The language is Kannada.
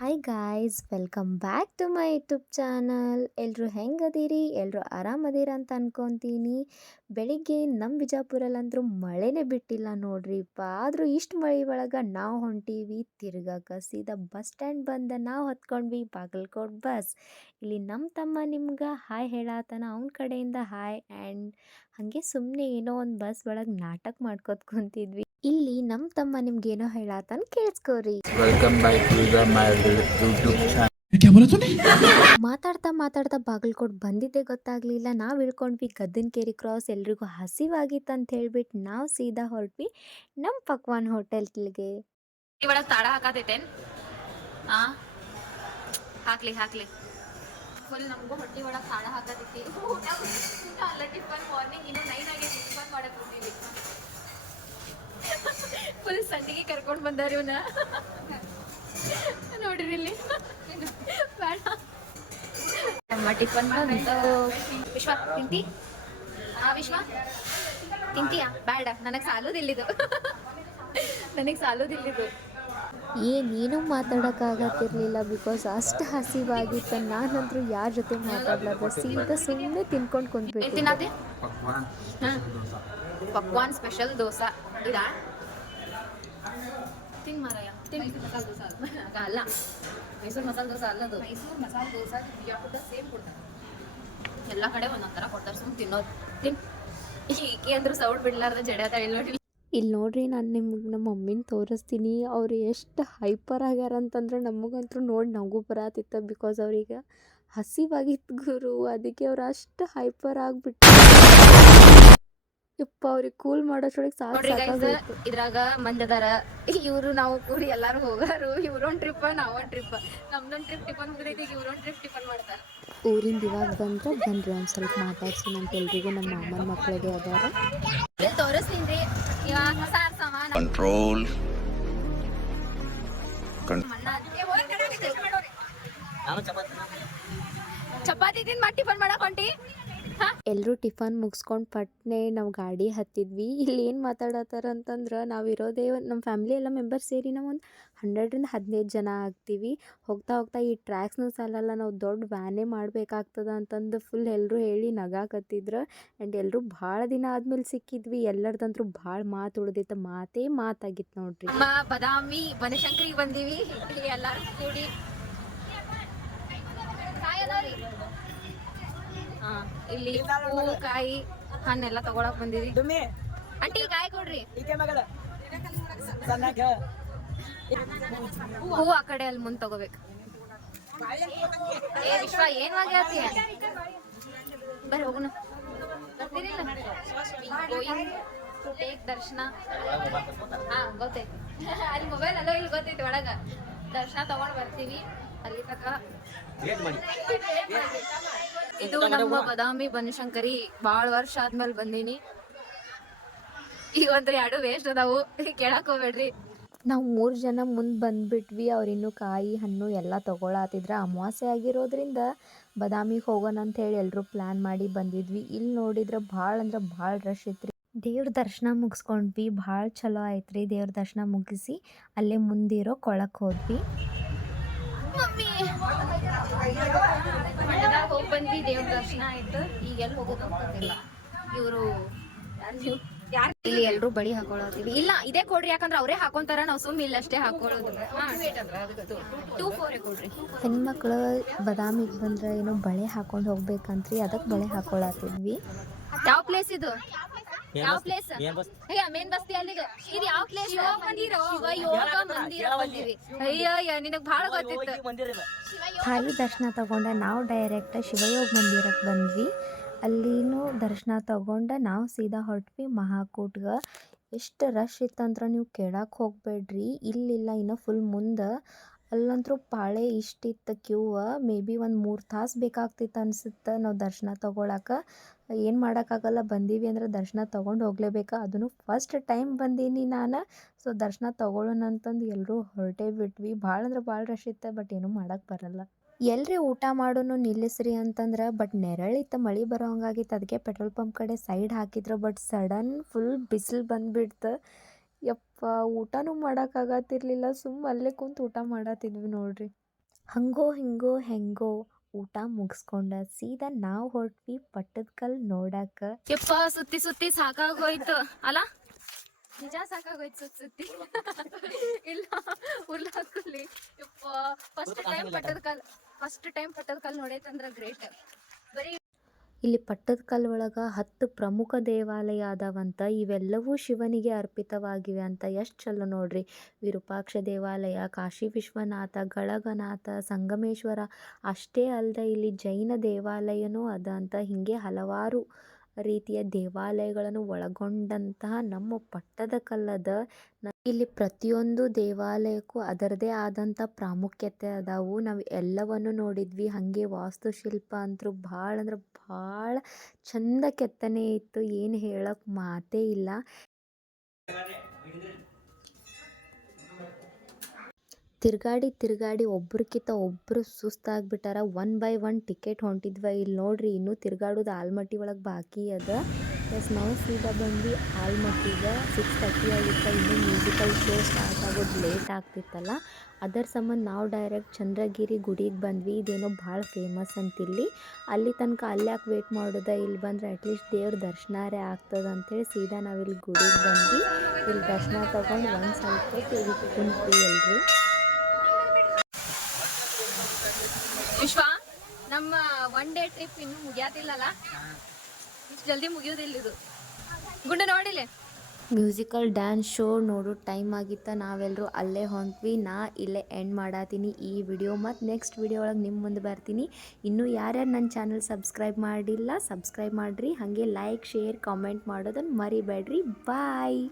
Hi guys, welcome back to my YouTube channel. ಎಲ್ಲರೂ ಹೆಂಗದೀರಿ? ಎಲ್ಲರೂ ಆರಾಮದೀರ ಅಂತ ಅನ್ಕೊತೀನಿ. ಬೆಳಿಗ್ಗೆ ನಮ್ಮ ಬಿಜಾಪುರಲ್ಲಂತರೂ ಮಳೆನೇ ಬಿಟ್ಟಿಲ್ಲ ನೋಡ್ರಿಪ್ಪ. ಆದರೂ ಇಷ್ಟು ಮಳೆ ಒಳಗೆ ನಾವು ಹೊಂಟೀವಿ ತಿರ್ಗಾಕ. ಸೀದಾ ಬಸ್ ಸ್ಟ್ಯಾಂಡ್ ಬಂದ ನಾವು ಹತ್ಕೊಂಡ್ವಿ ಬಾಗಲಕೋಟ್ ಬಸ್. ಇಲ್ಲಿ ನಮ್ಮ ತಮ್ಮ ನಿಮ್ಗೆ ಹಾಯ್ ಹೇಳತ್ತಾನ, ಅವನ ಕಡೆಯಿಂದ ಹಾಯ್. ಆ್ಯಂಡ್ ಹಾಗೆ ಸುಮ್ಮನೆ ಏನೋ ಒಂದು ಬಸ್ ಒಳಗೆ ನಾಟಕ ಮಾಡ್ಕೊತ ಕುಂತಿದ್ವಿ. ಇಲ್ಲಿ ನಮ್ಮ ತಮ್ಮ ನಿಮ್ಗೇನೋ ಹೇಳತ್ತಾನ, ಕೇಳಿಸ್ಕೋರಿ. Welcome back to the my YouTube channel. क्या बोला तूने? ಮಾತಾಡ್ತಾ ಮಾತಾಡ್ತಾ ಬಾಗಲಕೋಟ್ ಬಂದಿದ್ದೇ ಗೊತ್ತಾಗ್ಲಿಲ್ಲ. ನಾವು ಇಳ್ಕೊಂಡ್ವಿ ಗದ್ದನಕೇರಿ ಕ್ರಾಸ್. ಎಲ್ರಿಗೂ ಹಸಿವಾಗಿತ್ತು ಅಂತ ಹೇಳ್ಬಿಟ್ಟು ನಾವು ಸೀದಾ ಹೊರಟ್ವಿ ನಮ್ಮ ಪಕ್ವಾನ್ ಹೋಟೆಲ್ಗೆ. ಒಳಗೆ ತಾಡ ಹಾಕತೈತೇನ್? ಹಾಕ್ಲಿ ಹಾಕ್ಲಿ ಫುಲ್ ನಮಗೂ ಹೊಟ್ಟಿ ಒಳಗೆ ತಾಡ ಹಾಕತೈತಿ. ಊಟ ಅಲ್ಲ, ಟಿಫನ್ ಮಾರ್ನಿಂಗ್ ಇನ್ನೂ 9 ಆಗೈತಿ. ಟಿಫನ್ ಮಾಡಕ್ ಹೋಗ್ತೀವಿ. ಫುಲ್ ಸಂಡಿಗೆ ಕರ್ಕೊಂಡು ಬಂದಾರ ಇವನ್ನ ನೋಡ್ರಿ ಇಲ್ಲಿ. ಬೇಡ ನಮ್ಮ ಟಿಫನ್ ಬಂತು. ವಿಶ್ವ ತಿಂತಿ? ವಿಶ್ವ ತಿಂತೀಯಾ? ಬೇಡ, ನನಗೆ ಸಾಲೋದಿಲ್ಲಿದು. ನನಗೆ ಸಾಲೋದಿಲ್ಲಿದು. ಏನೇನು ಮಾತಾಡೋಕ್ಕಾಗತ್ತಿರ್ಲಿಲ್ಲ, ಬಿಕಾಸ್ ಅಷ್ಟು ಹಸಿವಾಗಿತ್ತು. ನಾನಂತರೂ ಯಾರ ಜೊತೆ ಮಾತಾಡ್ಲಾರ್ದ ಸೀದಾ ಸುಮ್ಮನೆ ತಿನ್ಕೊಂಡು ಕುಂತ್ಬಿಟ್ಟು. ತಿನ್ನತ್ತೆ? ಪಕ್ವಾನ್ ಸ್ಪೆಷಲ್ ದೋಸಾ ಇದಾ? ತಿನ್ ಮಾರಾಯ, ತಿನ್. ಮಸಾಲೆ ದೋಸೆ ಅಲ್ಲ, ಮೈಸೂರು ಮಸಾಲೆ ದೋಸೆ ಅಲ್ಲ ಅದು. ಮೈಸೂರು ಮಸಾಲೆ ದೋಸೆ ಬಿಜಾಪುರದ ಸೇಮ್ ಕೊಡ್ತಾರೆ. ಎಲ್ಲ ಕಡೆ ಒಂದೊಂದು ಥರ ಕೊಡ್ತಾರೆ. ಸುಮ್ಮನೆ ತಿನ್ನೋದು. ತಿನ್. ಈಕೆ ಅಂದ್ರೂ ಸೌಡ್ ಬಿಡ್ಲಾರ್ದ ಜಡ್ಯಾತ ನೋಡಿ. ಇಲ್ಲಿ ನೋಡ್ರಿ, ನಾನು ನಿಮ್ಗೆ ನಮ್ಮ ಮಮ್ಮಿನ ತೋರಿಸ್ತೀನಿ. ಅವ್ರು ಎಷ್ಟು ಹೈಪರ್ ಆಗ್ಯಾರ ಅಂತಂದ್ರೆ ನಮಗಂತೂ ನೋಡಿ ನಗು ಬರತ್ತಿತ್ತು. ಬಿಕಾಸ್ ಅವ್ರಿಗೆ ಹಸಿವಾಗಿತ್ತು ಗುರು, ಅದಕ್ಕೆ ಅವ್ರು ಅಷ್ಟು ಹೈಪರ್ ಆಗಿಬಿಟ್ಟು ಯಪ್ಪ ಅವ್ರಿಗೆ ಕೂಲ್ ಮಾಡೋಷ್ರೊಳಗೆ ಸಾಕಾಗೋಯ್ತು. ಇದ್ರಾಗ ಮಂದಿ ಅದಾರ, ಇವರು ನಾವು ಕೂಡಿ ಎಲ್ಲಾರು ಹೋಗಾರು. ಇವ್ರೊಂದು ಟ್ರಿಪ್, ನಾವೊಂದು ಟ್ರಿಪ್. ನಮ್ದೊಂದು ಟ್ರಿಪ್ ಟಿಫನ್ ಮುಗಿದೈತಿ, ಇವ್ರೊಂದು ಟ್ರಿಪ್ ಟಿಫನ್ ಮಾಡ್ತಾರೆ. ಊರಿಂದ ಇವಾಗ ಬಂದ್ರೆ ಬನ್ರಿ ಒಂದು ಸ್ವಲ್ಪ ಮಾತಾಡ್ಸಿ ಅಂತ ಎಲ್ರಿಗೂ. ನಮ್ಮ ಮಾಮನ ಮಕ್ಕಳಿಗೆ ಅದಾರ. ತೋರಿಸ್ತೀನಿ ಇವಾಗ ಸಾರ್ ಸಾಮಾನು कंट्रोल ಚಪಾತಿ ತಿಂದು ಮಾಡಿ ಟಿಫನ್ ಮಾಡಕ್ ಹೊಂಟಿ. ಎಲ್ಲರೂ ಟಿಫನ್ ಮುಗಿಸ್ಕೊಂಡು ಪಟ್ನೆ ನಾವು ಗಾಡಿ ಹತ್ತಿದ್ವಿ. ಇಲ್ಲಿ ಏನು ಮಾತಾಡತ್ತಾರ ಅಂತಂದ್ರೆ, ನಾವು ಇರೋದೇ ನಮ್ಮ ಫ್ಯಾಮಿಲಿ ಎಲ್ಲ ಮೆಂಬರ್ಸ್ ಸೇರಿ ನಾವು ಒಂದು 100ರಿಂದ 15 ಜನ ಆಗ್ತೀವಿ. ಹೋಗ್ತಾ ಹೋಗ್ತಾ ಈ ಟ್ರ್ಯಾಕ್ಸ್ನೂ ಸಾಲಲ್ಲ, ನಾವು ದೊಡ್ಡ ವ್ಯಾನೇ ಮಾಡಬೇಕಾಗ್ತದ ಅಂತಂದು ಫುಲ್ ಎಲ್ಲರೂ ಹೇಳಿ ನಗಾಕತ್ತಿದ್ರು. ಆ್ಯಂಡ್ ಎಲ್ಲರೂ ಭಾಳ ದಿನ ಆದ್ಮೇಲೆ ಸಿಕ್ಕಿದ್ವಿ. ಎಲ್ಲರದಂತರೂ ಭಾಳ ಮಾತು ಉಳಿದಿತ್ತು, ಮಾತೇ ಮಾತಾಗಿತ್ತು ನೋಡ್ರಿ. ನಮ್ಮ ಬಾದಾಮಿ ಬನಶಂಕರಿಗೆ ಬಂದೀವಿ ಎಲ್ಲರೂ ಕೂಡಿ. ಇಲ್ಲಿ ಹೂವು ಕಾಯಿ ಹಣ್ಣೆಲ್ಲ ತಗೊಳಕ್ ಬಂದಿವಿ. ಆಂಟಿ ಕಾಯಿ ಕೊಡ್ರಿ. ಹೂವು ಆ ಕಡೆ ಅಲ್ಲಿ ಮುಂದೆ ತಗೋಬೇಕು. ಏ ವಿಶ್ವ, ಏನ್ ಆಗ್ಯಾತಿ? ಬರ್ರಿ ಹೋಗೋಣ. ಟೇಕ್ ದರ್ಶನ. ಗೊತ್ತೈತಿ ಅಲ್ಲಿ ಮೊಬೈಲ್ ಅಲ್ಲೋ ಇಲ್ಲಿ ಗೊತ್ತೈತಿ ಒಳಗ. ದರ್ಶನ ತಗೊಂಡ್ ಬರ್ತೀವಿ ಅಲ್ಲಿ ತಕ. ಇದು ನಮ್ಮ ಬಾದಾಮಿ ಬನಶಂಕರಿ. ಭಾಳ ವರ್ಷ ಆದ್ಮೇಲೆ ಬಂದೀನಿ. ಈಗ ಒಂದ್ರ 2 ವೇಸ್ಟ್ ಅದಾವು, ಕೇಳಕ್ ಹೋಗ್ಬೇಡ್ರಿ. ನಾವು 3 ಜನ ಮುಂದೆ ಬಂದುಬಿಟ್ವಿ. ಅವ್ರಿನ್ನೂ ಕಾಯಿ ಹಣ್ಣು ಎಲ್ಲ ತೊಗೊಳತ್ತಿದ್ರೆ ಅಮಾವಾಸ್ಯೆ ಆಗಿರೋದ್ರಿಂದ ಬಾದಾಮಿಗೆ ಹೋಗೋಣ ಅಂತ ಹೇಳಿ ಎಲ್ಲರೂ ಪ್ಲ್ಯಾನ್ ಮಾಡಿ ಬಂದಿದ್ವಿ. ಇಲ್ಲಿ ನೋಡಿದ್ರೆ ಭಾಳ ಅಂದ್ರೆ ಭಾಳ ರಶ್ ಇತ್ತು. ದೇವ್ರ ದರ್ಶನ ಮುಗಿಸ್ಕೊಂಡ್ವಿ, ಭಾಳ ಚಲೋ ಆಯ್ತು. ದೇವ್ರ ದರ್ಶನ ಮುಗಿಸಿ ಅಲ್ಲೇ ಮುಂದಿರೋ ಕೊಳಕ್ಕೆ ಹೋದ್ವಿ. ಹೋಗಿ ಬಂದ್ವಿ, ದೇವ್ರ ದರ್ಶನ ಆಯ್ತು. ಈಗ ಎಲ್ಲಿ ಹೋಗೋದು ಗೊತ್ತಿಲ್ಲ. ಇವರು ಇಲ್ಲಿ ಎಲ್ಲರೂ ಬಳಿ ಹಾಕೊಳ್ಳೋತೀವಿ. ಇಲ್ಲ ಇದೇ ಕೊಡ್ರಿ, ಯಾಕಂದ್ರೆ ಅವರೇ ಹಾಕೊಂತಾರ, ನಾವು ಸುಮ್ಮನೆ ಇಲ್ಲಷ್ಟೇ ಹಾಕೊಳ್ಳೋದು. 2-4 ಕೊಡ್ರಿ. ಹೆಣ್ಮಕ್ಳು ಬಾದಾಮಿಗೆ ಬಂದ್ರೆ ಏನೋ ಬಳೆ ಹಾಕೊಂಡು ಹೋಗ್ಬೇಕಂತ್ರಿ, ಅದಕ್ಕೆ ಬಳೆ ಹಾಕೊಳತ್ತಿದ್ವಿ. ಯಾವ ಪ್ಲೇಸ್ ಇದು? ಯಾವ ಪ್ಲೇಸ್? ಮೇನ್ ಬಸ್ತಿ ಅಲ್ಲಿಗೆ. ಇದು ಯಾವ ಪ್ಲೇಸ್? ಯೋಗ ಮಂದಿರ ಬಂದಿವಿ. ಅಯ್ಯೋ ನಿನಗ್ ಭಾಳ ಗೊತ್ತಿತ್ತು. ತಾಯಿ ದರ್ಶನ ತಗೊಂಡ ನಾವು ಡೈರೆಕ್ಟ್ ಶಿವಯೋಗ ಮಂದಿರಕ್ಕೆ ಬಂದ್ವಿ. ಅಲ್ಲಿನೂ ದರ್ಶನ ತಗೊಂಡ ನಾವು ಸೀದಾ ಹೊರಟ್ವಿ ಮಹಾಕೂಟ್ಗೆ. ಎಷ್ಟು ರಶ್ ಇತ್ತಂದ್ರೆ ನೀವು ಕೇಳಕ್ಕೆ ಹೋಗ್ಬೇಡ್ರಿ. ಇಲ್ಲಿಲ್ಲ, ಇನ್ನೂ ಫುಲ್ ಮುಂದೆ. ಅಲ್ಲಂತರೂ ಪಾಳೆ ಇಷ್ಟಿತ್ತು ಕ್ಯೂ. ಮೇ ಬಿ ಒಂದು 3 ತಾಸು ಬೇಕಾಗ್ತಿತ್ತು ಅನಿಸುತ್ತೆ ನಾವು ದರ್ಶನ ತೊಗೊಳಕ್ಕೆ. ಏನು ಮಾಡೋಕ್ಕಾಗಲ್ಲ, ಬಂದೀವಿ ಅಂದ್ರೆ ದರ್ಶನ ತೊಗೊಂಡು ಹೋಗಲೇಬೇಕು. ಅದನ್ನು ಫಸ್ಟ್ ಟೈಮ್ ಬಂದೀನಿ ನಾನು. ಸೊ ದರ್ಶನ ತೊಗೊಳ್ಳೋಣ ಅಂತಂದು ಎಲ್ಲರೂ ಹೊರಟೇ ಬಿಟ್ವಿ. ಭಾಳ ಅಂದ್ರೆ ಭಾಳ ರಶ್ ಇತ್ತು, ಬಟ್ ಏನೂ ಮಾಡೋಕ್ಕೆ ಬರಲ್ಲ. ಎಲ್ರಿ ಊಟ ಮಾಡೋನು ನಿಲ್ಲಿಸ್ರಿ ಅಂತಂದ್ರೆ, ಬಟ್ ನೆರಳಿತ್ತು, ಮಳೆ ಬರೋ ಹಂಗಾಗಿತ್ತು. ಅದಕ್ಕೆ ಪೆಟ್ರೋಲ್ ಪಂಪ್ ಕಡೆ ಸೈಡ್ ಹಾಕಿದ್ರು. ಬಟ್ ಸಡನ್ ಫುಲ್ ಬಿಸಿಲು ಬಂದುಬಿಡ್ತು. ಯಪ್ಪ ಊಟನೂ ಮಾಡೋಕ್ಕಾಗತ್ತಿರ್ಲಿಲ್ಲ. ಸುಮ್ಮ ಅಲ್ಲೇ ಕುಂತು ಊಟ ಮಾಡತ್ತಿದ್ವಿ ನೋಡ್ರಿ. ಹಂಗೋ ಹಿಂಗೋ ಹೆಂಗೋ ಊಟ ಮುಗಿಸ್ಕೊಂಡ ಸೀದಾ ನಾವು ಹೊರಟ್ವಿ ಪಟ್ಟದಕಲ್ಲು ನೋಡಕ್ಕೆ. ಯಪ್ಪ ಸುತ್ತಿ ಸುತ್ತಿ ಸಾಕಾಗೋಯ್ತು ಅಲ್ಲ, ನಿಜ ಸಾಕಾಗೋಯ್ತು ಸುತ್ತಿ ಇಲ್ಲ ಉಲ್ಲಾಕಲ್ಲಿ. ಯಪ್ಪ ಫಸ್ಟ್ ಟೈಮ್ ಪಟ್ಟದಕಲ್ಲು ನೋಡೈತಂದ್ರ ಗ್ರೇಟ್. ಬರೀ ಇಲ್ಲಿ ಪಟ್ಟದಕಲ್ಲು ಒಳಗೆ 10 ಪ್ರಮುಖ ದೇವಾಲಯ ಅದಾವಂತ. ಇವೆಲ್ಲವೂ ಶಿವನಿಗೆ ಅರ್ಪಿತವಾಗಿವೆ ಅಂತ. ಎಷ್ಟು ಚಲೋ ನೋಡ್ರಿ. ವಿರೂಪಾಕ್ಷ ದೇವಾಲಯ, ಕಾಶಿ ವಿಶ್ವನಾಥ, ಗಳಗನಾಥ, ಸಂಗಮೇಶ್ವರ, ಅಷ್ಟೇ ಅಲ್ಲದೆ ಇಲ್ಲಿ ಜೈನ ದೇವಾಲಯನೂ ಅದ ಅಂತ. ಹೀಗೆ ಹಲವಾರು ರೀತಿಯ ದೇವಾಲಯಗಳನ್ನು ಒಳಗೊಂಡಂತಹ ನಮ್ಮ ಪಟ್ಟದಕಲ್ಲದ. ಇಲ್ಲಿ ಪ್ರತಿಯೊಂದು ದೇವಾಲಯಕ್ಕೂ ಅದರದೇ ಆದಂಥ ಪ್ರಾಮುಖ್ಯತೆ ಅದಾವು. ನಾವು ಎಲ್ಲವನ್ನು ನೋಡಿದ್ವಿ. ಹಾಗೆ ವಾಸ್ತುಶಿಲ್ಪ ಅಂತೂ ಭಾಳ ಅಂದ್ರೆ ಭಾಳ ಚಂದ ಕೆತ್ತನೆ ಇತ್ತು. ಏನು ಹೇಳೋಕೆ ಮಾತೇ ಇಲ್ಲ. ತಿರುಗಾಡಿ ಒಬ್ರಕ್ಕಿಂತ ಒಬ್ಬರು ಸುಸ್ತಾಗ್ಬಿಟ್ಟಾರ. 1 by 1 ಟಿಕೆಟ್ ಹೊಂಟಿದ್ವ. ಇಲ್ಲಿ ನೋಡ್ರಿ ಇನ್ನೂ ತಿರುಗಾಡೋದು ಆಲ್ಮಟ್ಟಿ ಒಳಗೆ ಬಾಕಿ ಅದ. ನಾವು ಸೀದಾ ಬಂದು ಆಲ್ಮಟ್ಟಿಗೆ 6:30 ಆಗಿತ್ತು. ಇನ್ನೂ ಮ್ಯೂಸಿಕಲ್ ಶೋ ಸ್ಟಾರ್ಟ್ ಆಗೋದು ಲೇಟ್ ಆಗ್ತಿತ್ತಲ್ಲ, ಅದರ ಸಂಬಂಧ ನಾವು ಡೈರೆಕ್ಟ್ ಚಂದ್ರಗಿರಿ ಗುಡಿಗೆ ಬಂದ್ವಿ. ಇದೇನೋ ಭಾಳ ಫೇಮಸ್ ಅಂತಿಲ್ಲಿ. ಅಲ್ಲಿ ತನಕ ಅಲ್ಲಿ ಯಾಕೆ ವೇಟ್ ಮಾಡೋದ, ಇಲ್ಲಿ ಬಂದರೆ ಅಟ್ಲೀಸ್ಟ್ ದೇವ್ರ ದರ್ಶನಾರೇ ಆಗ್ತದೆ ಅಂಥೇಳಿ ಸೀದಾ ನಾವಿಲ್ಲಿ ಗುಡಿಗೆ ಬಂದ್ವಿ. ಇಲ್ಲಿ ದರ್ಶನ ತಗೊಂಡು ಒಂದು ಸ್ವಲ್ಪ ಇಲ್ಲಿ ಕುಂತ್ವಿ ಎಲ್ಲರೂ. ವಿಶ್ವ, ನಮ್ಮ 1 day ಟ್ರಿಪ್ ಇನ್ನೂ ಮುಗಿಯಾತಿಲ್ಲಲ್ಲ, ಇಷ್ಟು ಜಲ್ದಿ ಮುಗಿಯೋದಿಲ್ಲ ಇದು. ಗುಂಡು ನೋಡಿಲ್ಲ, ಮ್ಯೂಸಿಕಲ್ ಡ್ಯಾನ್ಸ್ ಶೋ ನೋಡೋ ಟೈಮ್ ಆಗಿತ್ತ. ನಾವೆಲ್ಲರೂ ಅಲ್ಲೇ ಹೊಂಟ್ವಿ. ನಾ ಇಲ್ಲೇ ಎಂಡ್ ಮಾಡತ್ತೀನಿ ಈ ವಿಡಿಯೋ. ಮತ್ತು ನೆಕ್ಸ್ಟ್ ವಿಡಿಯೋ ಒಳಗೆ ನಿಮ್ಮ ಮುಂದೆ ಬರ್ತೀನಿ. ಇನ್ನೂ ಯಾರ್ಯಾರು ನನ್ನ ಚಾನಲ್ ಸಬ್ಸ್ಕ್ರೈಬ್ ಮಾಡಿಲ್ಲ ಸಬ್ಸ್ಕ್ರೈಬ್ ಮಾಡಿರಿ. ಹಾಗೆ ಲೈಕ್ ಶೇರ್ ಕಾಮೆಂಟ್ ಮಾಡೋದನ್ನು ಮರಿಬೇಡ್ರಿ. ಬಾಯ್.